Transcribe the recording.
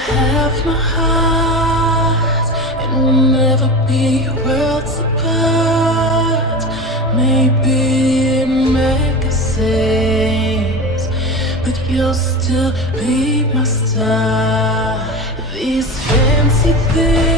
have my heart, and we'll never be worlds apart. Maybe it makes sense, but you'll still be my star. These fancy things